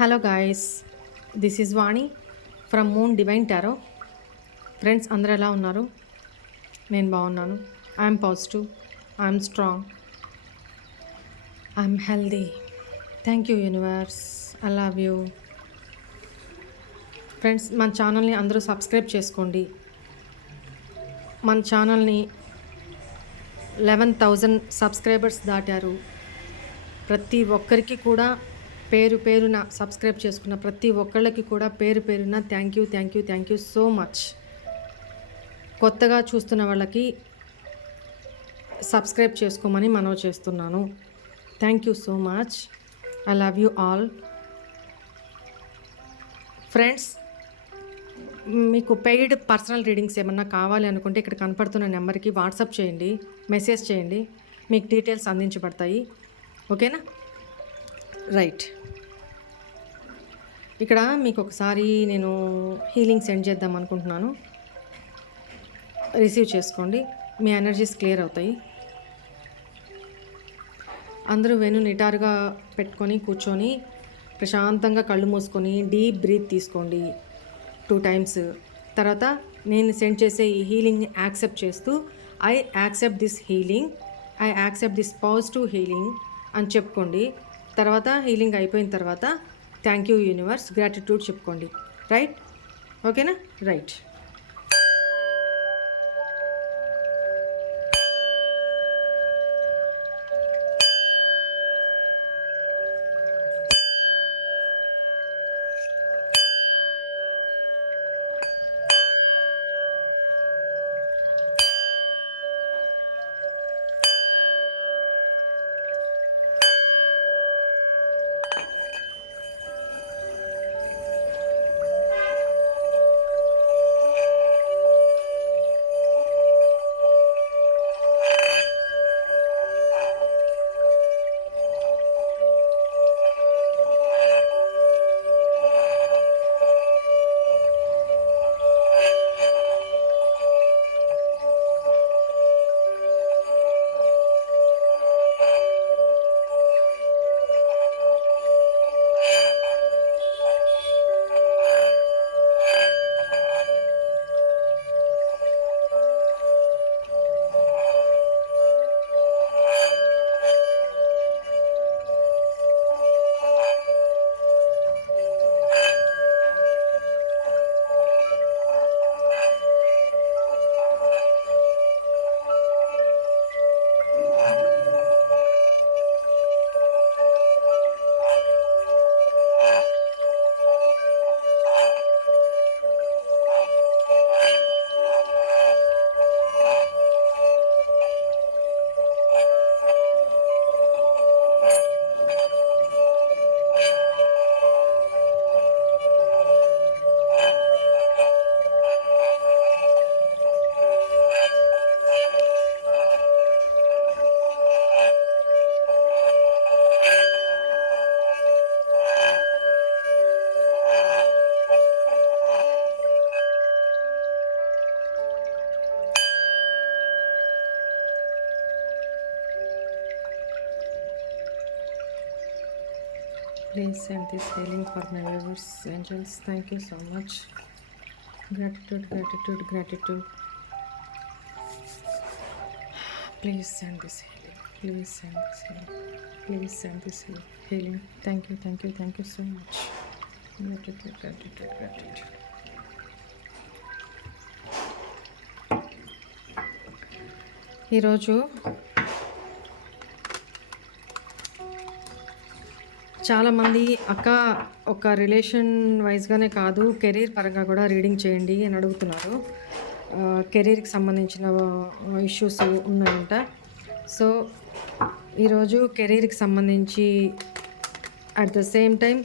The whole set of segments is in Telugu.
Hello guys, this is Vani from moon divine tarot. Friends, అందరూ ఎలా ఉన్నారు? నేను బాగున్నాను. I'm positive, I'm strong, I'm healthy. Thank you universe, I love you. Friends, మన ఛానల్ని అందరూ సబ్స్క్రైబ్ చేసుకోండి. మన ఛానల్ని 11,000 సబ్స్క్రైబర్స్ దాటారు. ప్రతి ఒక్కరికి కూడా పేరు పేరున సబ్స్క్రైబ్ చేసుకున్న ప్రతి ఒక్కళ్ళకి కూడా పేరు పేరున థ్యాంక్ యూ సో మచ్. కొత్తగా చూస్తున్న వాళ్ళకి సబ్స్క్రైబ్ చేసుకోమని మనవి చేస్తున్నాను. Thank you so much. I love you all. Friends, మీకు పెయిడ్ పర్సనల్ రీడింగ్స్ ఏమన్నా కావాలి అనుకుంటే ఇక్కడ కనపడుతున్న నెంబర్కి వాట్సాప్ చేయండి, మెసేజ్ చేయండి, మీకు డీటెయిల్స్ అందించబడతాయి. ఓకేనా? రైట్. ఇక్కడ మీకు ఒకసారి నేను హీలింగ్ సెండ్ చేద్దాం అనుకుంటున్నాను. రిసీవ్ చేసుకోండి, మీ ఎనర్జీస్ క్లియర్ అవుతాయి. అందరూ వెను నిటారుగా పెట్టుకొని కూర్చొని ప్రశాంతంగా కళ్ళు మూసుకొని డీప్ బ్రీత్ తీసుకోండి 2 times. తర్వాత నేను సెండ్ చేసే ఈ హీలింగ్ని యాక్సెప్ట్ చేస్తూ I accept this healing, I accept this positive healing అని చెప్పుకోండి. తర్వాత హీలింగ్ అయిపోయిన తర్వాత థ్యాంక్ యూ యూనివర్స్, గ్రాటిట్యూడ్ చెప్పుకోండి. రైట్? ఓకేనా? Right. Please send this healing for my viewers, angels. Thank you so much. Gratitude. Please send this healing. Please send this healing. Thank you so much. Gratitude. ఈరోజు చాలామంది అక్క ఒక రిలేషన్ వైజ్గానే కాదు, కెరీర్ పరంగా కూడా రీడింగ్ చేయండి అని అడుగుతున్నారు. కెరీర్కి సంబంధించిన ఇష్యూస్ ఉన్నాయంట. సో ఈరోజు కెరీర్కి సంబంధించి at the same time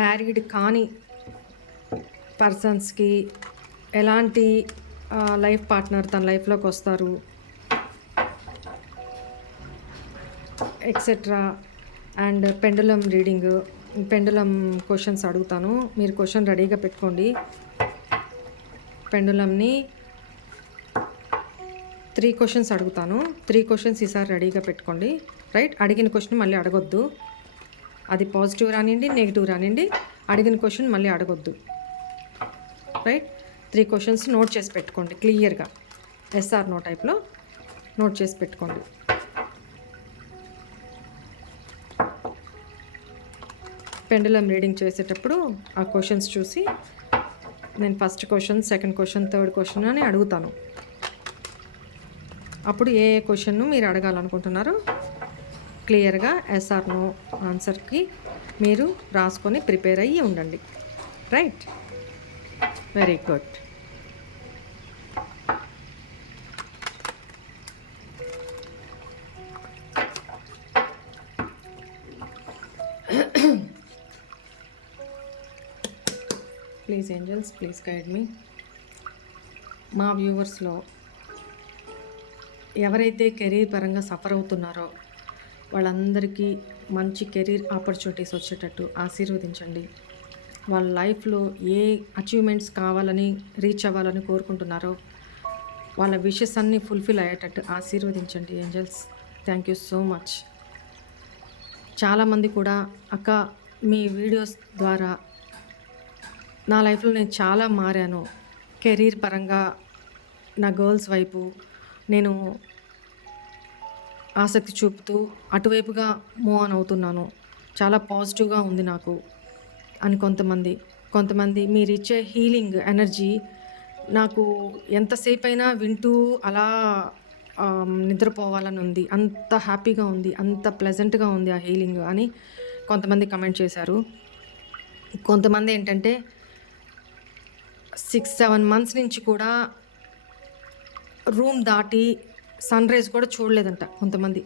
married కాని పర్సన్స్కి ఎలాంటి లైఫ్ పార్ట్నర్ తన లైఫ్లోకి వస్తారు etcetera. And pendulum reading, pendulum questions అడుగుతాను. మీరు క్వశ్చన్ రెడీగా పెట్టుకోండి. పెండులంని 3 క్వశ్చన్స్ అడుగుతాను. 3 క్వశ్చన్స్ ఈసారి రెడీగా పెట్టుకోండి. రైట్. అడిగిన క్వశ్చన్ మళ్ళీ అడగొద్దు. అది పాజిటివ్ రానివ్వండి, నెగిటివ్ రానివ్వండి, అడిగిన క్వశ్చన్ మళ్ళీ అడగొద్దు. రైట్. 3 క్వశ్చన్స్ నోట్ చేసి పెట్టుకోండి క్లియర్గా. ఎస్ఆర్ నో టైప్లో నోట్ చేసి పెట్టుకోండి. పెండులం రీడింగ్ చేసేటప్పుడు ఆ క్వశ్చన్స్ చూసి నేను first question, second question, third question అని అడుగుతాను. అప్పుడు ఏ క్వశ్చన్ను మీరు అడగాలనుకుంటున్నారో క్లియర్గా ఎస్ఆర్ నో ఆన్సర్కి మీరు రాసుకొని ప్రిపేర్ అయ్యి ఉండండి. Right. Very good. Please angels, please guide me. మా వ్యూవర్స్లో ఎవరైతే కెరీర్ పరంగా సఫర్ అవుతున్నారో వాళ్ళందరికీ మంచి కెరీర్ ఆపర్చునిటీస్ వచ్చేటట్టు ఆశీర్వదించండి. వాళ్ళ లైఫ్లో ఏ అచీవ్మెంట్స్ కావాలని, రీచ్ అవ్వాలని కోరుకుంటున్నారో వాళ్ళ విషెస్ అన్నీ ఫుల్ఫిల్ అయ్యేటట్టు ఆశీర్వదించండి angels. Thank you so much. చాలామంది కూడా అక్క మీ వీడియోస్ ద్వారా నా లైఫ్లో నేను చాలా మారాను, కెరీర్ పరంగా నా గర్ల్స్ వైపు నేను ఆసక్తి చూపుతూ అటువైపుగా మూవ్ ఆన్ అవుతున్నాను, చాలా పాజిటివ్గా ఉంది నాకు అని కొంతమంది మీరు ఇచ్చే హీలింగ్ ఎనర్జీ నాకు ఎంతసేపు అయినా వింటూ అలా నిద్రపోవాలని ఉంది, అంత హ్యాపీగా ఉంది, అంత ప్లెజెంట్గా ఉంది ఆ హీలింగ్ అని కొంతమంది కమెంట్ చేశారు. కొంతమంది ఏంటంటే 6-7 మంత్స్ నుంచి కూడా రూమ్ దాటి సన్ రైజ్ కూడా చూడలేదంట కొంతమంది.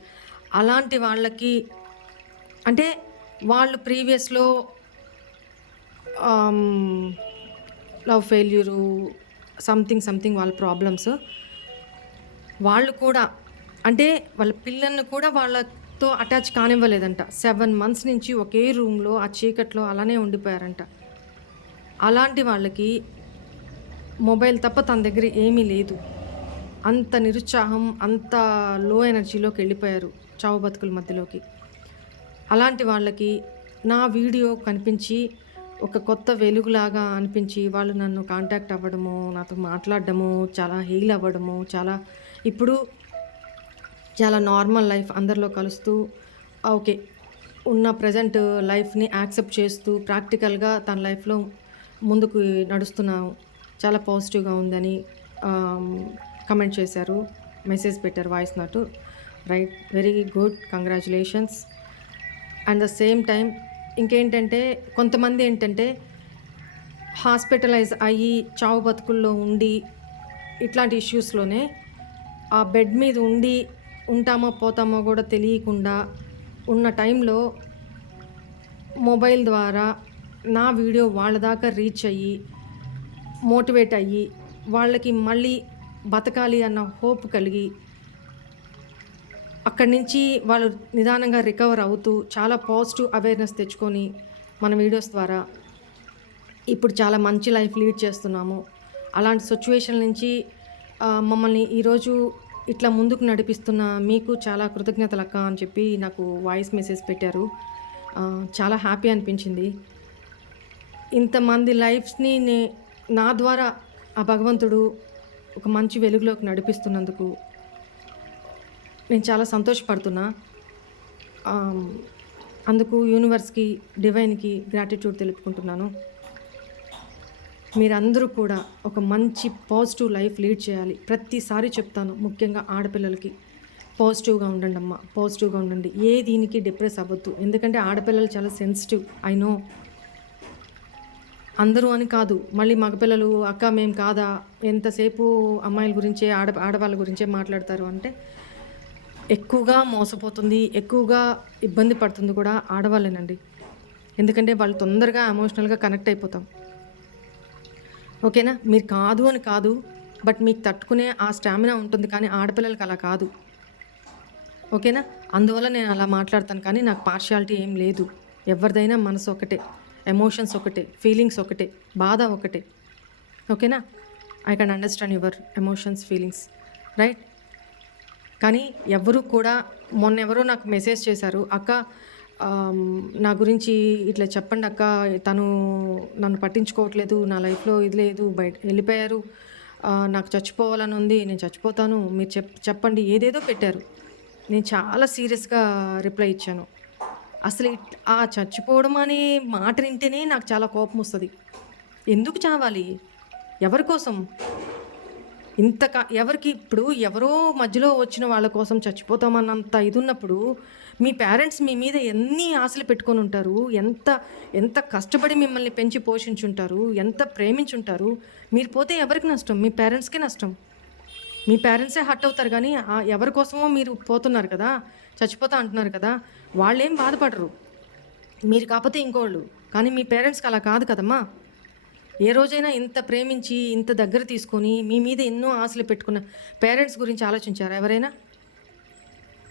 అలాంటి వాళ్ళకి అంటే వాళ్ళు ప్రీవియస్లో లవ్ ఫెయిల్యూరు సంథింగ్ వాళ్ళ ప్రాబ్లమ్స్, వాళ్ళు కూడా అంటే వాళ్ళ పిల్లల్ని కూడా వాళ్ళతో అటాచ్ కానివ్వలేదంట. 7 మంత్స్ నుంచి ఒకే రూమ్లో ఆ చీకట్లో అలానే ఉండిపోయారంట. అలాంటి వాళ్ళకి మొబైల్ తప్ప తన దగ్గర ఏమీ లేదు, అంత నిరుత్సాహం, అంత లో ఎనర్జీలోకి వెళ్ళిపోయారు చావు బతుకుల మధ్యలోకి. అలాంటి వాళ్ళకి నా వీడియో కనిపించి ఒక కొత్త వెలుగులాగా అనిపించి వాళ్ళు నన్ను కాంటాక్ట్ అవ్వడము, నాతో మాట్లాడడము, చాలా హీల్ అవ్వడము, ఇప్పుడు చాలా నార్మల్ లైఫ్ అందరిలో కలుస్తూ ఓకే ఉన్న ప్రజెంట్ లైఫ్ని యాక్సెప్ట్ చేస్తూ ప్రాక్టికల్గా తన లైఫ్లో ముందుకు నడుస్తున్నాము, చాలా పాజిటివ్గా ఉందని కమెంట్ చేశారు, మెసేజ్ పెట్టారు, వాయిస్ నాటు. Right. Very good, congratulations. And the same time ఇంకేంటంటే కొంతమంది ఏంటంటే హాస్పిటలైజ్ అయ్యి చావు బతుకుల్లో ఉండి ఇట్లాంటి ఇష్యూస్లోనే ఆ బెడ్ మీద ఉండి ఉంటామో పోతామో కూడా తెలియకుండా ఉన్న టైంలో మొబైల్ ద్వారా నా వీడియో వాళ్ళ దాకా రీచ్ అయ్యి మోటివేట్ అయ్యి వాళ్ళకి మళ్ళీ బతకాలి అన్న హోప్ కలిగి అక్కడి నుంచి వాళ్ళు నిదానంగా రికవర్ అవుతూ చాలా పాజిటివ్ అవేర్నెస్ తెచ్చుకొని మన వీడియోస్ ద్వారా ఇప్పుడు చాలా మంచి లైఫ్ లీడ్ చేస్తున్నాము. అలాంటి సిచ్యువేషన్ నుంచి మమ్మల్ని ఈరోజు ఇట్లా ముందుకు నడిపిస్తున్న మీకు చాలా కృతజ్ఞతలు అక్క అని చెప్పి నాకు వాయిస్ మెసేజ్ పెట్టారు. చాలా హ్యాపీ అనిపించింది. ఇంతమంది లైఫ్స్ని నా ద్వారా ఆ భగవంతుడు ఒక మంచి వెలుగులోకి నడిపిస్తున్నందుకు నేను చాలా సంతోషపడుతున్నా. అందుకు యూనివర్స్కి, డివైన్కి గ్రాటిట్యూడ్ తెలుపుకుంటున్నాను. మీరందరూ కూడా ఒక మంచి పాజిటివ్ లైఫ్ లీడ్ చేయాలి. ప్రతిసారి చెప్తాను, ముఖ్యంగా ఆడపిల్లలకి పాజిటివ్గా ఉండండి అమ్మ, పాజిటివ్గా ఉండండి. ఏ దీనికి డిప్రెస్ అవ్వద్దు. ఎందుకంటే ఆడపిల్లలు చాలా సెన్సిటివ్. ఐ నో, అందరూ అని కాదు, మళ్ళీ మగపిల్లలు అక్క మేము కాదా, ఎంతసేపు అమ్మాయిల గురించే ఆడవాళ్ళ గురించే మాట్లాడతారు అంటే ఎక్కువగా మోసపోతుంది, ఎక్కువగా ఇబ్బంది పడుతుంది కూడా ఆడవాళ్ళేనండి. ఎందుకంటే వాళ్ళు తొందరగా ఎమోషనల్గా కనెక్ట్ అయిపోతాం. ఓకేనా? మీరు కాదు అని కాదు, బట్ మీకు తట్టుకునే ఆ స్టామినా ఉంటుంది, కానీ ఆడపిల్లలకి అలా కాదు. ఓకేనా? అందువల్ల నేను అలా మాట్లాడతాను, కానీ నాకు పార్షియాలిటీ ఏం లేదు. ఎవరిదైనా మనసు ఒకటే, ఎమోషన్స్ ఒకటే, ఫీలింగ్స్ ఒకటే, బాధ ఒకటే. ఓకేనా? I can understand your emotions, feelings. Right? కానీ ఎవరు కూడా మొన్నెవరో నాకు మెసేజ్ చేశారు, "అక్క నా గురించి ఇట్లా చెప్పండి అక్క, తను నన్ను పట్టించుకోవట్లేదు, నా లైఫ్‌లో ఇది లేదు, బయట వెళ్ళిపోయారు, నాకు చచ్చిపోవాలని ఉంది, నేను చచ్చిపోతాను, మీరు చెప్పండి" ఏదేదో పెట్టారు. నేను చాలా సీరియస్‌గా రిప్లై ఇచ్చాను. అసలు ఆ చచ్చిపోవడం అనే మాట వింటేనే నాకు చాలా కోపమొస్తది. ఎందుకు చావాలి? ఎవరి కోసం? ఎవరికి ఇప్పుడు ఎవరో మధ్యలో వచ్చిన వాళ్ళ కోసం చచ్చిపోతామన్నంత ఇదున్నప్పుడు, మీ పేరెంట్స్ మీ మీద ఎన్ని ఆశలు పెట్టుకొనుంటారు. ఎంత ఎంత కష్టపడి మిమ్మల్ని పెంచి పోషించుంటారు. ఎంత ప్రేమించుంటారు. మీరు పోతే ఎవరికి నష్టం? మీ పేరెంట్స్‌కే నష్టం. మీ పేరెంట్సే హర్ట్ అవుతారు గానీ, ఎవరి కోసమో మీరు పోతున్నారు కదా! చచ్చిపోతా అంటున్నారు కదా! వాళ్ళేం బాధపడరు. మీరు కాపోతే ఇంకోళ్ళు. కానీ మీ పేరెంట్స్‌కి అలా కాదు కదమ్మా! ఏ రోజైనా ఇంత ప్రేమించి, ఇంత దగ్గర తీసుకొని, మీ మీద ఎన్నో ఆశలు పెట్టుకున్న పేరెంట్స్ గురించి ఆలోచించారా ఎవరైనా?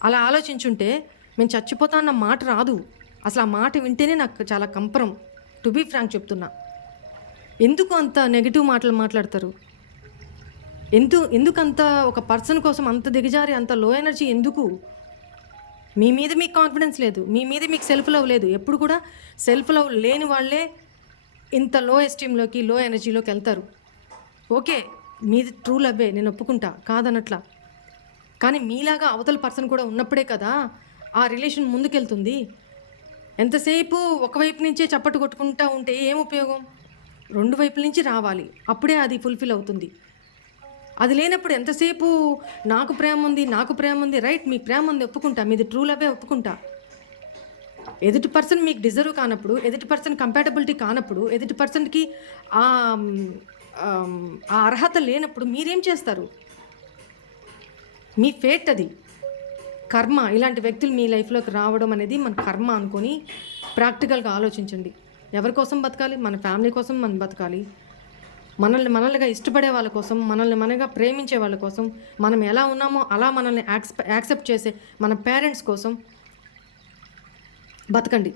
అలా ఆలోచించుంటే, మేము చచ్చిపోతా అన్న మాట రాదు. అసలు ఆ మాట వింటేనే నాకు చాలా కంపరం. టు బీ ఫ్రాంక్ చెప్తున్నా. ఎందుకు అంత నెగెటివ్ మాటలు మాట్లాడతారు? ఎందుకంత ఒక పర్సన్ కోసం అంత దిగజారి, అంత లో ఎనర్జీ ఎందుకు? మీ మీద మీకు కాన్ఫిడెన్స్ లేదు. మీ మీద మీకు సెల్ఫ్ లవ్ లేదు. ఎప్పుడు కూడా సెల్ఫ్ లవ్ లేని వాళ్ళే ఇంత లో ఎస్టీమ్‌లోకి, లో ఎనర్జీలోకి వెళ్తారు. ఓకే. మీది ట్రూ లవ్వే, నేను ఒప్పుకుంటా, కాదనట్లా. కానీ మీలాగా అవతల పర్సన్ కూడా ఉన్నప్పుడే కదా ఆ రిలేషన్ ముందుకెళ్తుంది. ఎంతసేపు ఒకవైపు నుంచే చప్పట్లు కొట్టుకుంటా ఉంటే ఏం ఉపయోగం? 2 వైపుల నుంచి రావాలి. అప్పుడే అది ఫుల్‌ఫిల్ అవుతుంది. అది లేనప్పుడు ఎంతసేపు నాకు ప్రేముంది, నాకు ప్రేముంది, రైట్, మీకు ప్రేముంది ఒప్పుకుంటా. మీది ట్రూ లవ్వే ఒప్పుకుంటా. ఎదుటి పర్సన్ మీకు డిజర్వ్ కానప్పుడు, ఎదుటి పర్సన్ కంపాటబిలిటీ కానప్పుడు, ఎదుటి పర్సన్‌కి ఆహ్, ఆ అర్హత లేనప్పుడు మీరేం చేస్తారు? మీ ఫేట్ అది. కర్మ. ఇలాంటి వ్యక్తులు మీ లైఫ్‌లోకి రావడం అనేది మన కర్మ అనుకొని ప్రాక్టికల్‌గా ఆలోచించండి. ఎవరి కోసం బతకాలి? మన ఫ్యామిలీ కోసం మనం బతకాలి. మనల్నిగా ఇష్టపడే వాళ్ళ కోసం, మనల్ని మనగా ప్రేమించే వాళ్ళ కోసం, మనం ఎలా ఉన్నామో అలా మనల్ని యాక్సెప్ట్ చేసే మన పేరెంట్స్ కోసం బతకండి.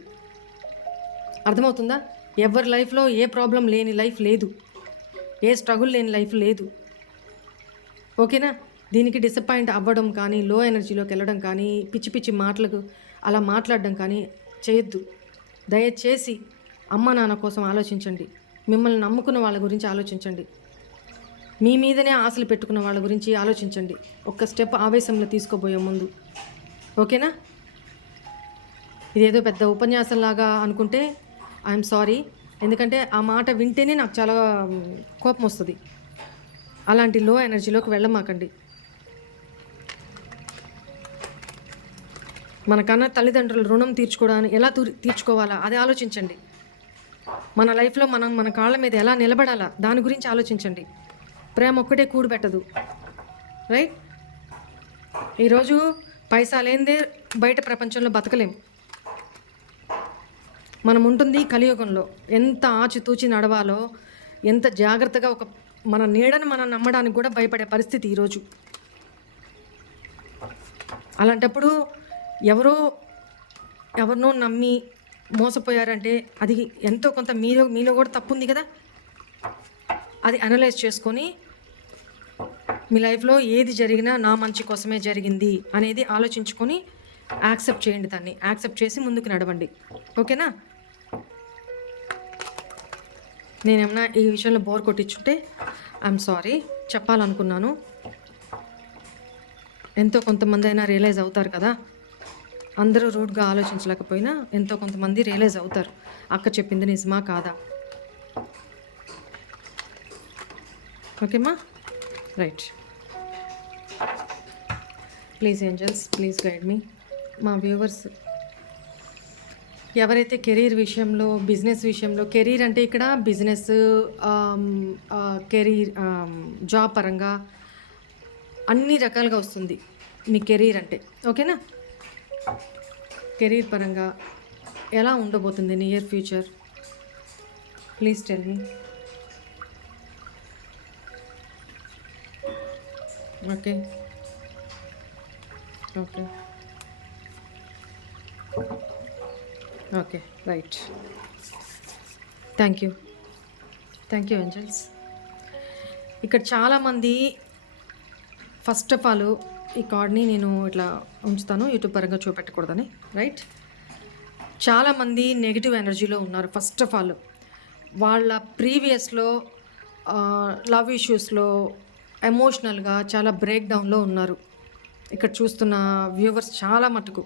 అర్థమవుతుందా? ఎవరి లైఫ్‌లో ఏ ప్రాబ్లమ్ లేని లైఫ్ లేదు. ఏ స్ట్రగుల్ లేని లైఫ్ లేదు. ఓకేనా? దీనికి డిసప్పాయింట్ అవ్వడం కానీ, లో ఎనర్జీలోకి వెళ్ళడం కానీ, పిచ్చి పిచ్చి మాటలకు అలా మాట్లాడడం కానీ చేయొద్దు. దయచేసి అమ్మ, నాన్న కోసం ఆలోచించండి. మిమ్మల్ని నమ్ముకున్న వాళ్ళ గురించి ఆలోచించండి. మీ మీదనే ఆశలు పెట్టుకున్న వాళ్ళ గురించి ఆలోచించండి. ఒక్క స్టెప్ ఆవేశంలో తీసుకోబోయే ముందు. ఓకేనా? ఇదేదో పెద్ద ఉపన్యాసంలాగా అనుకుంటే ఐఎమ్ సారీ. ఎందుకంటే ఆ మాట వింటేనే నాకు చాలా కోపం వస్తుంది. అలాంటి లో ఎనర్జీలోకి వెళ్ళమాకండి. మనకన్నా తల్లిదండ్రుల రుణం తీర్చుకోవడానికి ఎలా తీర్చుకోవాలా అది ఆలోచించండి. మన లైఫ్లో మనం మన కాళ్ళ మీద ఎలా నిలబడాలా దాని గురించి ఆలోచించండి. ప్రేమ ఒక్కటే కూడబెట్టదు, రైట్? ఈరోజు పైసా లేనిదే బయట ప్రపంచంలో బతకలేం. మనం ఉంటుంది కలియుగంలో. ఎంత ఆచితూచి నడవాలో, ఎంత జాగ్రత్తగా మన నీడని మనం నమ్మడానికి కూడా భయపడే పరిస్థితి ఈరోజు. అలాంటప్పుడు ఎవరినో నమ్మి మోసపోయారంటే అది ఎంతో కొంత మీలో కూడా తప్పు ఉంది కదా. అది అనలైజ్ చేసుకొని మీ లైఫ్లో ఏది జరిగినా నా మంచి కోసమే జరిగింది అనేది ఆలోచించుకొని యాక్సెప్ట్ చేయండి. దాన్ని యాక్సెప్ట్ చేసి ముందుకు నడవండి. ఓకేనా? నేనేమన్నా ఈ విషయంలో బోర్ కొట్టించుంటే ఐఎమ్ సారీ, చెప్పాలనుకున్నాను. ఎంతో కొంతమంది అయినా రియలైజ్ అవుతారు కదా. అందరూ రూడ్గా ఆలోచించలేకపోయినా ఎంతో కొంతమంది రియలైజ్ అవుతారు. అక్క చెప్పింది నిజమా కాదా? ఓకేమ్మా? Right. Please angels, please guide me. మా వ్యూవర్స్ ఎవరైతే కెరీర్ విషయంలో, బిజినెస్ విషయంలో, కెరీర్ అంటే ఇక్కడ బిజినెస్, కెరీర్, జాబ్ పరంగా అన్ని రకాలుగా వస్తుంది మీ కెరీర్ అంటే. ఓకేనా? కెరీర్ పరంగా ఎలా ఉండబోతుంది near future? Please tell me. Okay, okay, okay, right. Thank you angels. ఇక్కడ చాలామంది ఫస్ట్ ఆఫ్ ఆల్ ఈ కార్డ్ని నేను ఇట్లా ఉంచుతాను యూట్యూబ్ పరంగా చూపెట్టకూడదని, రైట్? చాలామంది నెగిటివ్ ఎనర్జీలో ఉన్నారు. ఫస్ట్ ఆఫ్ ఆల్ వాళ్ళ ప్రీవియస్లో లవ్ ఇష్యూస్లో ఎమోషనల్గా చాలా బ్రేక్ డౌన్లో ఉన్నారు. ఇక్కడ చూస్తున్న వ్యూవర్స్ చాలా మటుకు.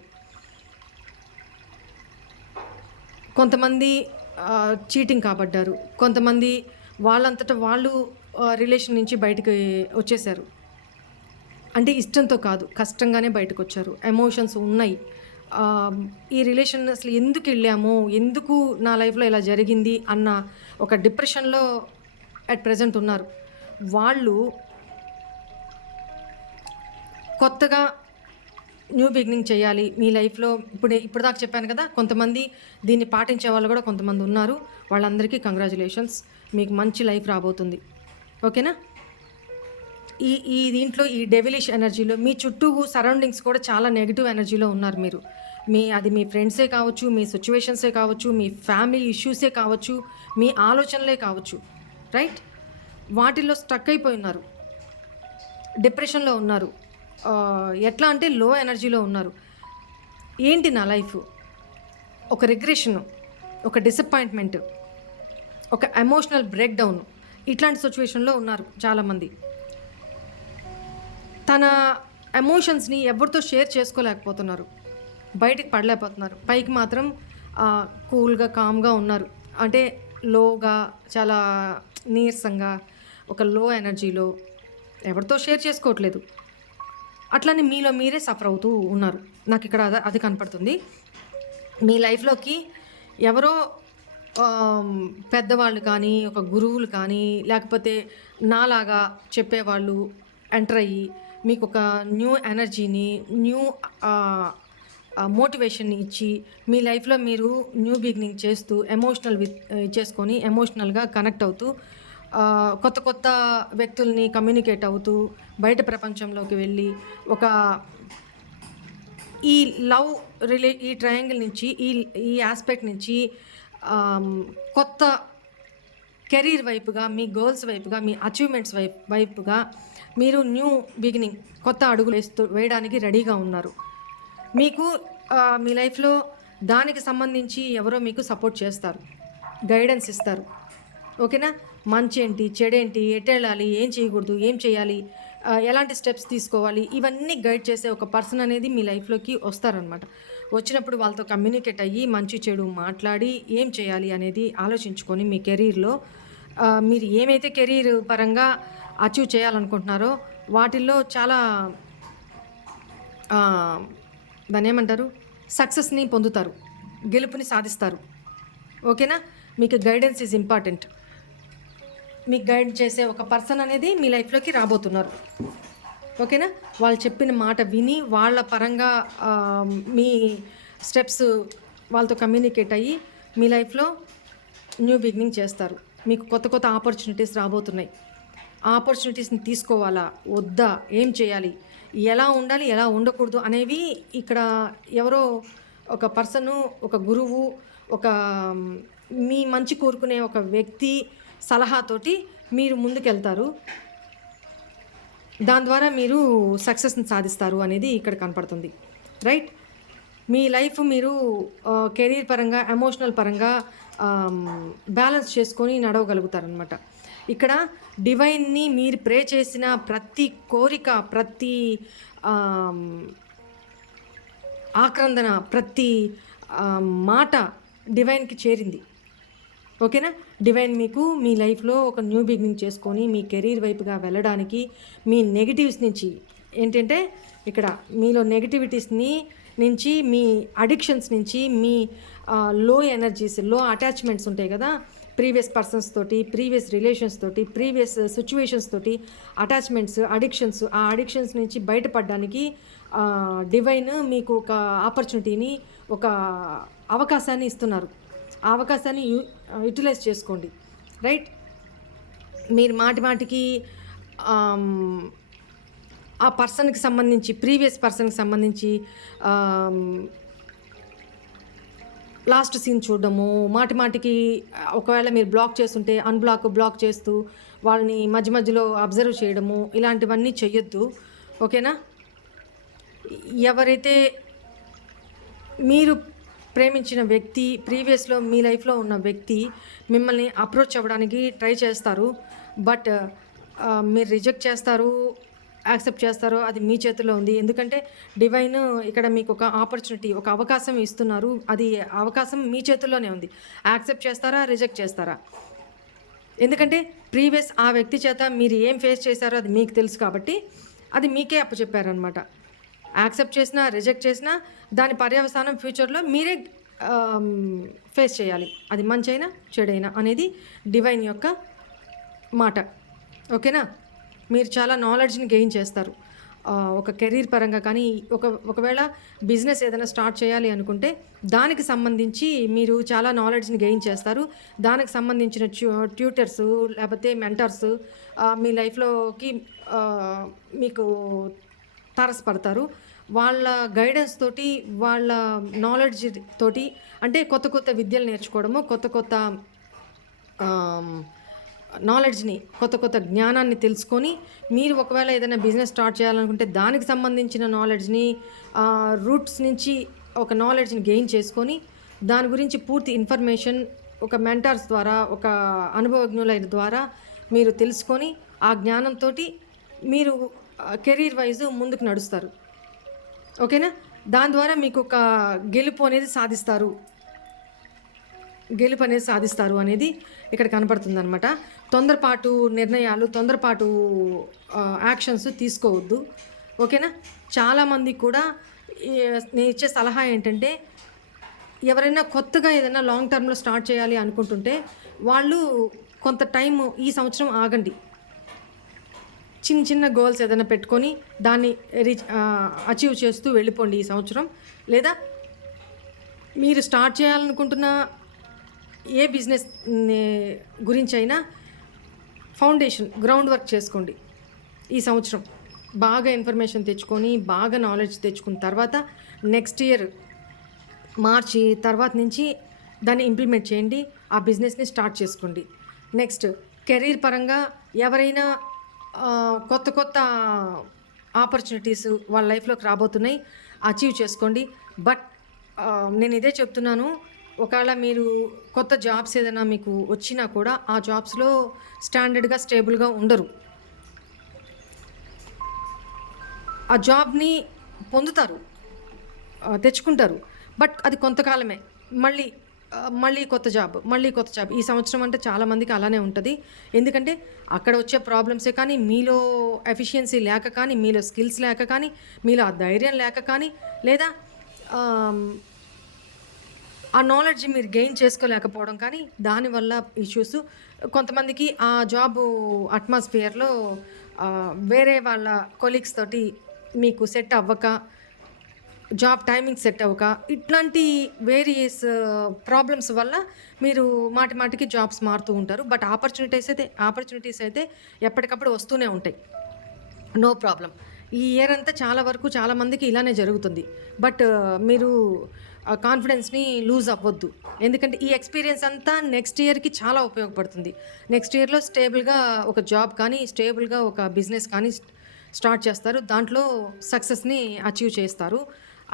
కొంతమంది చీటింగ్ కాబడ్డారు, కొంతమంది వాళ్ళంతటా వాళ్ళు రిలేషన్ నుంచి బయటకు వచ్చేసారు. అంటే ఇష్టంతో కాదు, కష్టంగానే బయటకు వచ్చారు. ఎమోషన్స్ ఉన్నాయి. ఈ రిలేషన్ అసలు ఎందుకు వెళ్ళాము, ఎందుకు నా లైఫ్లో ఇలా జరిగింది అన్న ఒక డిప్రెషన్లో అట్ ప్రజెంట్ ఉన్నారు. వాళ్ళు కొత్తగా న్యూ బిగినింగ్ చేయాలి మీ లైఫ్లో. ఇప్పుడు దాకా చెప్పాను కదా, కొంతమంది దీన్ని పాటించే వాళ్ళు కూడా కొంతమంది ఉన్నారు. వాళ్ళందరికీ కంగ్రాచులేషన్స్, మీకు మంచి లైఫ్ రాబోతుంది. ఓకేనా? ఈ దీంట్లో ఈ డెవిలిష్ ఎనర్జీలో మీ చుట్టూ సరౌండింగ్స్ కూడా చాలా నెగిటివ్ ఎనర్జీలో ఉన్నారు మీరు. అది మీ ఫ్రెండ్సే కావచ్చు, మీ సిచ్యువేషన్సే కావచ్చు, మీ ఫ్యామిలీ ఇష్యూసే కావచ్చు, మీ ఆలోచనలే కావచ్చు, రైట్? వాటిల్లో స్టక్ అయిపోయి ఉన్నారు, డిప్రెషన్లో ఉన్నారు. ఎట్లా అంటే లో ఎనర్జీలో ఉన్నారు. ఏంటి నా లైఫ్, ఒక రిగ్రెషన్, ఒక డిసప్పాయింట్మెంట్, ఒక ఎమోషనల్ బ్రేక్ డౌన్, ఇట్లాంటి సిచ్యువేషన్లో ఉన్నారు చాలామంది. తన ఎమోషన్స్ని ఎవరితో షేర్ చేసుకోలేకపోతున్నారు, బయటికి పడలేకపోతున్నారు. పైకి మాత్రం కూల్గా కామ్గా ఉన్నారు, అంటే లోగా, చాలా నీరసంగా, ఒక లో ఎనర్జీలో ఎవరితో షేర్ చేసుకోవట్లేదు. అట్లని మీలో మీరే సఫర్ అవుతూ ఉన్నారు. నాకు ఇక్కడ అది కనపడుతుంది. మీ లైఫ్లోకి ఎవరో పెద్దవాళ్ళు కానీ, ఒక గురువులు కానీ, లేకపోతే నాలాగా చెప్పేవాళ్ళు ఎంటర్ అయ్యి మీకు ఒక న్యూ ఎనర్జీని, న్యూ మోటివేషన్ ఇచ్చి మీ లైఫ్లో మీరు న్యూ బిగినింగ్ చేస్తూ చేసుకొని ఎమోషనల్గా కనెక్ట్ అవుతూ కొత్త కొత్త వ్యక్తుల్ని కమ్యూనికేట్ అవుతూ బయట ప్రపంచంలోకి వెళ్ళి ఒక ఈ లవ్ ఈ ట్రయాంగిల్ నుంచి, ఈ ఆస్పెక్ట్ నుంచి కొత్త కెరీర్ వైపుగా, మీ గోల్స్ వైపుగా, మీ అచీవ్మెంట్స్ వైపుగా మీరు న్యూ బిగినింగ్, కొత్త అడుగులు వేయడానికి రెడీగా ఉన్నారు. మీకు మీ లైఫ్లో దానికి సంబంధించి ఎవరో మీకు సపోర్ట్ చేస్తారు, గైడెన్స్ ఇస్తారు. ఓకేనా? మంచి ఏంటి, చెడేంటి, ఎటు వెళ్ళాలి, ఏం చేయకూడదు, ఏం చేయాలి, ఎలాంటి స్టెప్స్ తీసుకోవాలి, ఇవన్నీ గైడ్ చేసే ఒక పర్సన్ అనేది మీ లైఫ్లోకి వస్తారనమాట. వచ్చినప్పుడు వాళ్ళతో కమ్యూనికేట్ అయ్యి మంచి చెడు మాట్లాడి ఏం చేయాలి అనేది ఆలోచించుకొని మీ కెరీర్లో మీరు ఏమైతే కెరీర్ పరంగా అచీవ్ చేయాలనుకుంటున్నారో వాటిల్లో చాలా దాన్ని ఏమంటారు, సక్సెస్ని పొందుతారు, గెలుపుని సాధిస్తారు. ఓకేనా? మీకు గైడెన్స్ ఈజ్ ఇంపార్టెంట్. మీకు గైడ్ చేసే ఒక పర్సన్ అనేది మీ లైఫ్లోకి రాబోతున్నారు. ఓకేనా? వాళ్ళు చెప్పిన మాట విని వాళ్ళ పరంగా మీ స్టెప్స్ వాళ్ళతో కమ్యూనికేట్ అయ్యి మీ లైఫ్లో న్యూ బిగినింగ్ చేస్తారు. మీకు కొత్త కొత్త ఆపర్చునిటీస్ రాబోతున్నాయి. ఆ ఆపర్చునిటీస్ని తీసుకోవాలా వద్దా, ఏం చేయాలి, ఎలా ఉండాలి, ఎలా ఉండకూడదు అనేవి ఇక్కడ ఎవరో ఒక పర్సను, ఒక గురువు, ఒక మీ మంచి కోరుకునే ఒక వ్యక్తి సలహాతోటి మీరు ముందుకెళ్తారు. దాని ద్వారా మీరు సక్సెస్ని సాధిస్తారు అనేది ఇక్కడ కనపడుతుంది, రైట్? మీ లైఫ్ మీరు కెరీర్ పరంగా, ఎమోషనల్ పరంగా బ్యాలెన్స్ చేసుకొని నడవగలుగుతారనమాట. ఇక్కడ డివైన్ని మీరు ప్రే చేసిన ప్రతి కోరిక, ప్రతి ఆక్రందన, ప్రతి మాట డివైన్కి చేరింది. ఓకేనా? డివైన్ మీకు మీ లైఫ్లో ఒక న్యూ బిగినింగ్ చేసుకొని మీ కెరీర్ వైపుగా వెళ్ళడానికి, మీ నెగిటివ్స్ నుంచి ఏంటంటే ఇక్కడ మీలో నెగిటివిటీస్ని నుంచి, మీ అడిక్షన్స్ నుంచి, మీ లో ఎనర్జీస్, లో అటాచ్మెంట్స్ ఉంటాయి కదా, ప్రీవియస్ పర్సన్స్ తోటి, ప్రీవియస్ రిలేషన్స్ తోటి, ప్రీవియస్ సిచ్యువేషన్స్ తోటి అటాచ్మెంట్స్, అడిక్షన్స్, ఆ అడిక్షన్స్ నుంచి బయటపడడానికి డివైన్ మీకు ఒక ఆపర్చునిటీని, ఒక అవకాశాన్ని ఇస్తున్నారు. ఆ అవకాశాన్ని యూటిలైజ్ చేసుకోండి, రైట్? మీరు మాటికి ఆ పర్సన్కి సంబంధించి, ప్రీవియస్ పర్సన్కి సంబంధించి లాస్ట్ సీన్ చూడడము, మాటికి ఒకవేళ మీరు బ్లాక్ చేస్తుంటే బ్లాక్ చేస్తూ వాళ్ళని మధ్యలో అబ్జర్వ్ చేయడము, ఇలాంటివన్నీ చెయ్యొద్దు. ఓకేనా? ఎవరైతే మీరు ప్రేమించిన వ్యక్తి ప్రీవియస్‌లో మీ లైఫ్‌లో ఉన్న వ్యక్తి మిమ్మల్ని అప్రోచ్ అవ్వడానికి ట్రై చేస్తారు. బట్ మీరు రిజెక్ట్ చేస్తారు, యాక్సెప్ట్ చేస్తారో అది మీ చేతుల్లో ఉంది. ఎందుకంటే డివైన్ ఇక్కడ మీకు ఒక ఆపర్చునిటీ, ఒక అవకాశం ఇస్తున్నారు. అది అవకాశం మీ చేతుల్లోనే ఉంది. యాక్సెప్ట్ చేస్తారా? రిజెక్ట్ చేస్తారా? ఎందుకంటే ప్రీవియస్ ఆ వ్యక్తి చేత మీరు ఏం ఫేస్ చేశారో అది మీకు తెలుసు కాబట్టి అది మీకే అప్పచెప్పారనమాట. యాక్సెప్ట్ చేసినా, రిజెక్ట్ చేసినా దాని పర్యవసానం ఫ్యూచర్‌లో మీరే ఫేస్ చేయాలి. అది మంచైనా, చెడైనా అనేది డివైన్ యొక్క మాట. ఓకేనా? మీరు చాలా నాలెడ్జ్‌ని గెయిన్ చేస్తారు. ఒక కెరీర్ పరంగా కానీ ఒకవేళ బిజినెస్ ఏదైనా స్టార్ట్ చేయాలి అనుకుంటే దానికి సంబంధించి మీరు చాలా నాలెడ్జ్‌ని గెయిన్ చేస్తారు. దానికి సంబంధించిన ట్యూటర్సు లేకపోతే మెంటర్సు మీ లైఫ్‌లోకి మీకు తారసపడతారు. వాళ్ళ గైడెన్స్ తోటి, వాళ్ళ నాలెడ్జ్ తోటి అంటే కొత్త కొత్త విద్యలు నేర్చుకోవడము, కొత్త కొత్త నాలెడ్జ్‌ని, కొత్త కొత్త జ్ఞానాన్ని తెలుసుకొని మీరు ఒకవేళ ఏదైనా బిజినెస్ స్టార్ట్ చేయాలనుకుంటే దానికి సంబంధించిన నాలెడ్జ్‌ని రూట్స్ నుంచి ఒక నాలెడ్జ్‌ని గెయిన్ చేసుకొని దాని గురించి పూర్తి ఇన్ఫర్మేషన్ ఒక మెంటార్స్ ద్వారా, ఒక అనుభవజ్ఞులైన ద్వారా మీరు తెలుసుకొని ఆ జ్ఞానంతోటి మీరు కెరీర్ వైజ్ ముందుకు నడుస్తారు. ఓకేనా? దాని ద్వారా మీకు ఒక గెలుపు అనేది సాధిస్తారు అనేది ఇక్కడ కనపడుతుందనమాట. తొందరపాటు నిర్ణయాలు, తొందరపాటు యాక్షన్స్ తీసుకోవద్దు. ఓకేనా? చాలామంది కూడా నేను ఇచ్చే సలహా ఏంటంటే ఎవరైనా కొత్తగా ఏదైనా లాంగ్ టర్మ్‌లో స్టార్ట్ చేయాలి అనుకుంటుంటే వాళ్ళు కొంత టైము ఈ సంవత్సరం ఆగండి. చిన్న చిన్న గోల్స్ ఏదైనా పెట్టుకొని దాన్ని అచీవ్ చేస్తూ వెళ్ళిపోండి ఈ సంవత్సరం. లేదా మీరు స్టార్ట్ చేయాలనుకుంటున్న ఏ బిజినెస్ గురించైనా ఫౌండేషన్, గ్రౌండ్ వర్క్ చేసుకోండి ఈ సంవత్సరం. బాగా ఇన్ఫర్మేషన్ తెచ్చుకొని, బాగా నాలెడ్జ్ తెచ్చుకున్న తర్వాత నెక్స్ట్ ఇయర్ మార్చి తర్వాత నుంచి దాన్ని ఇంప్లిమెంట్ చేయండి. ఆ బిజినెస్‌ని స్టార్ట్ చేసుకోండి. నెక్స్ట్ కెరీర్ పరంగా ఎవరైనా కొత్త కొత్త ఆపర్చునిటీస్ వాళ్ళ లైఫ్‌లోకి రాబోతున్నాయి. అచీవ్ చేసుకోండి. బట్ నేను ఇదే చెప్తున్నాను. ఒకవేళ మీరు కొత్త జాబ్స్ ఏదైనా మీకు వచ్చినా కూడా ఆ జాబ్స్‌లో స్టాండర్డ్‌గా, స్టేబుల్‌గా ఉండరు. ఆ జాబ్‌ని పొందుతారు, తెచ్చుకుంటారు. బట్ అది కొంతకాలమే. మళ్ళీ కొత్త జాబ్, ఈ సంవత్సరం అంటే చాలామందికి అలానే ఉంటది. ఎందుకంటే అక్కడ వచ్చే ప్రాబ్లమ్సే కానీ, మీలో ఎఫిషియన్సీ లేక కానీ, మీలో స్కిల్స్ లేక కానీ, మీలో ఆ ధైర్యం లేక కానీ, లేదా ఆ నాలెడ్జ్ మీరు గెయిన్ చేసుకోలేకపోవడం కానీ, దానివల్ల ఇష్యూస్. కొంతమందికి ఆ జాబు అట్మాస్ఫియర్‌లో వేరే వాళ్ళ కొలీగ్స్ తోటి మీకు సెట్ అవ్వక, జాబ్ టైమింగ్ సెట్ అవ్వక, ఇట్లాంటి వేరియస్ ప్రాబ్లమ్స్ వల్ల మీరు మాటికి జాబ్స్ మారుతూ ఉంటారు. బట్ ఆపర్చునిటీస్ అయితే ఎప్పటికప్పుడు వస్తూనే ఉంటాయి. No problem. ఈ ఇయర్ అంతా చాలా వరకు చాలామందికి ఇలానే జరుగుతుంది. బట్ మీరు కాన్ఫిడెన్స్‌ని లూజ్ అవ్వద్దు. ఎందుకంటే ఈ ఎక్స్‌పీరియన్స్ అంతా నెక్స్ట్ ఇయర్‌కి చాలా ఉపయోగపడుతుంది. నెక్స్ట్ ఇయర్‌లో స్టేబుల్‌గా ఒక జాబ్ కానీ, స్టేబుల్‌గా ఒక బిజినెస్ కానీ స్టార్ట్ చేస్తారు. దాంట్లో సక్సెస్‌ని అచీవ్ చేస్తారు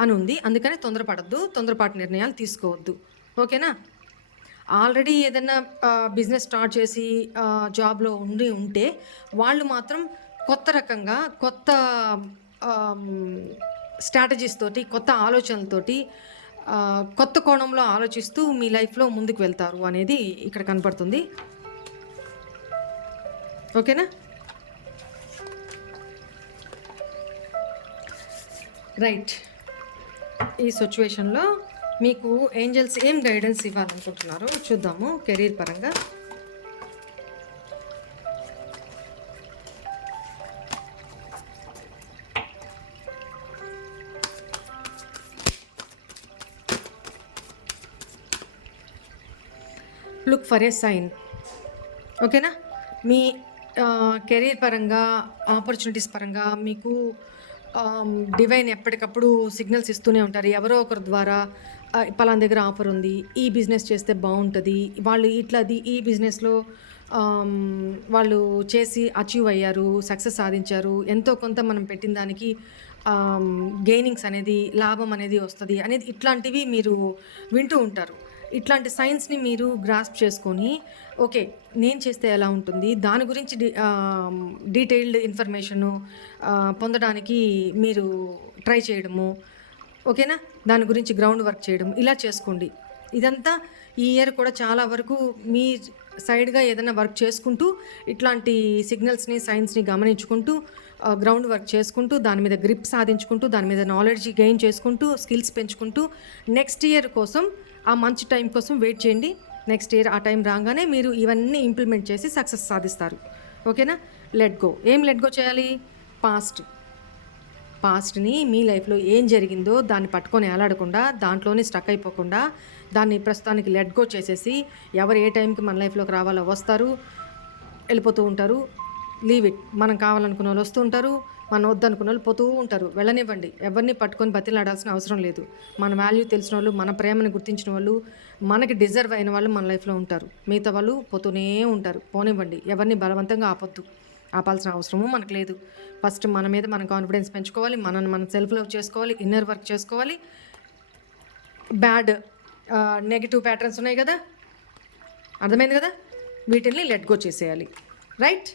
అని ఉంది. అందుకని తొందరపడొద్దు. తొందరపాటు నిర్ణయాలు తీసుకోవద్దు. ఓకేనా? ఆల్రెడీ ఏదన్నా బిజినెస్ స్టార్ట్ చేసి జాబ్‌లో ఉంటే వాళ్ళు మాత్రం కొత్త రకంగా, కొత్త స్ట్రాటజీస్ తోటి, కొత్త ఆలోచనలతోటి, కొత్త కోణంలో ఆలోచిస్తూ మీ లైఫ్‌లో ముందుకు వెళ్తారు అనేది ఇక్కడ కనపడుతుంది. ఓకేనా? రైట్. ఈ సిట్యుయేషన్‌లో మీకు ఏంజెల్స్ ఏం గైడెన్స్ ఇవ్వాలనుకుంటున్నారో చూద్దాము కెరీర్ పరంగా. Look for a sign. ఓకేనా? మీ కెరీర్ పరంగా, ఆపర్చునిటీస్ పరంగా మీకు డివైన్ ఎప్పటికప్పుడు సిగ్నల్స్ ఇస్తూనే ఉంటారు. ఎవరో ఒకరి ద్వారా పలానా దగ్గర ఆఫర్ ఉంది, ఈ బిజినెస్ చేస్తే బాగుంటుంది, వాళ్ళు ఇట్లాది ఈ బిజినెస్లో వాళ్ళు చేసి అచీవ్ అయ్యారు, సక్సెస్ సాధించారు, ఎంతో కొంత మనం పెట్టిన దానికి గెయినింగ్స్ అనేది, లాభం అనేది వస్తది అనేది ఇట్లాంటివి మీరు వింటూ ఉంటారు. ఇట్లాంటి సైన్స్‌ని మీరు గ్రాస్ప్ చేసుకొని, ఓకే. నేను చేస్తే ఎలా ఉంటుంది? దాని గురించి డీటెయిల్డ్ ఇన్ఫర్మేషను పొందడానికి మీరు ట్రై చేయడము. ఓకేనా? దాని గురించి గ్రౌండ్ వర్క్ చేయడం. ఇలా చేసుకోండి. ఇదంతా ఈ ఇయర్ కూడా చాలా వరకు మీ సైడ్‌గా ఏదైనా వర్క్ చేసుకుంటూ, ఇట్లాంటి సిగ్నల్స్‌ని, సైన్స్‌ని గమనించుకుంటూ, గ్రౌండ్ వర్క్ చేసుకుంటూ, దాని మీద గ్రిప్ సాధించుకుంటూ, దాని మీద నాలెడ్జ్ గెయిన్ చేసుకుంటూ, స్కిల్స్ పెంచుకుంటూ, నెక్స్ట్ ఇయర్ కోసం ఆ మంచి టైం కోసం వెయిట్ చేయండి. నెక్స్ట్ ఇయర్ ఆ టైం రాగానే మీరు ఇవన్నీ ఇంప్లిమెంట్ చేసి సక్సెస్ సాధిస్తారు. ఓకేనా? Let go. ఏం లెట్ గో చేయాలి? పాస్ట్‌ని మీ లైఫ్‌లో ఏం జరిగిందో దాన్ని పట్టుకొని ఏలాడకుండా, దాంట్లోనే స్టక్ అయిపోకుండా, దాన్ని ప్రస్తుతానికి లెట్ గో చేసేసి, ఎవరు ఏ టైంకి మన లైఫ్‌లోకి రావాలో వస్తారు, వెళ్ళిపోతూ ఉంటారు. Leave it. మనం కావాలనుకున్నోళ్ళు వస్తూ ఉంటారు. మనం వద్దనుకున్నోళ్ళు పోతూ ఉంటారు. వెళ్ళనివ్వండి. ఎవరిని పట్టుకొని బతిమిలాడాల్సిన అవసరం లేదు. మన వాల్యూ తెలిసినోళ్ళు, మన ప్రేమను గుర్తించిన వాళ్ళు, మనకి డిజర్వ్ అయిన వాళ్ళు మన లైఫ్‌లో ఉంటారు. మిగతా వాళ్ళు పోతూనే ఉంటారు. పోనివ్వండి. ఎవరిని బలవంతంగా ఆపొద్దు. ఆపాల్సిన అవసరము మనకు లేదు. ఫస్ట్ మన మీద మనం కాన్ఫిడెన్స్ పెంచుకోవాలి. మనల్ని మనం సెల్ఫ్ లవ్ చేసుకోవాలి. ఇన్నర్ వర్క్ చేసుకోవాలి. బ్యాడ్ నెగెటివ్ ప్యాటర్న్స్ ఉన్నాయి కదా, అర్థమైంది కదా, వీటిల్ని లెట్ గో చేసేయాలి. Right?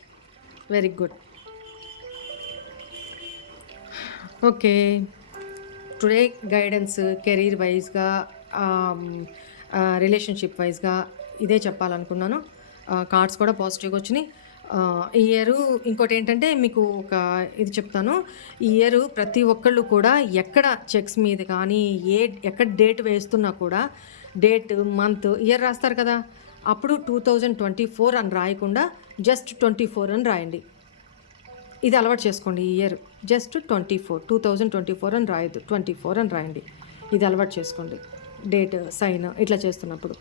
Very good. Okay. Today guidance career వైజ్గా, రిలేషన్షిప్ వైజ్గా ఇదే చెప్పాలనుకున్నాను. కార్డ్స్ కూడా పాజిటివ్గా వచ్చినాయి. ఈ ఇయరు ఇంకోటి ఏంటంటే మీకు ఒక ఇది చెప్తాను. ఈ ఇయరు ప్రతి ఒక్కళ్ళు కూడా ఎక్కడ చెక్స్ మీద కానీ, ఎక్కడ డేట్ వేస్తున్నా కూడా డేట్, మంత్, ఇయర్ రాస్తారు కదా, అప్పుడు 2024 అని రాయకుండా జస్ట్ 24 అని రాయండి. ఇది అలవాటు చేసుకోండి. ఈ ఇయర్ జస్ట్ 2024 అని రాయొద్దు, 24 అని రాయండి. ఇది అలవాటు చేసుకోండి. డేట్, సైన్ ఇట్లా చేస్తున్నప్పుడు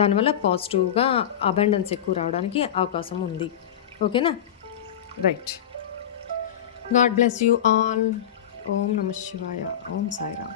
దానివల్ల పాజిటివ్గా అబండెన్స్ ఎక్కువ రావడానికి అవకాశం ఉంది. ఓకేనా? Right. God bless you all. ఓం నమః శివాయ. ఓం సాయిరామ్.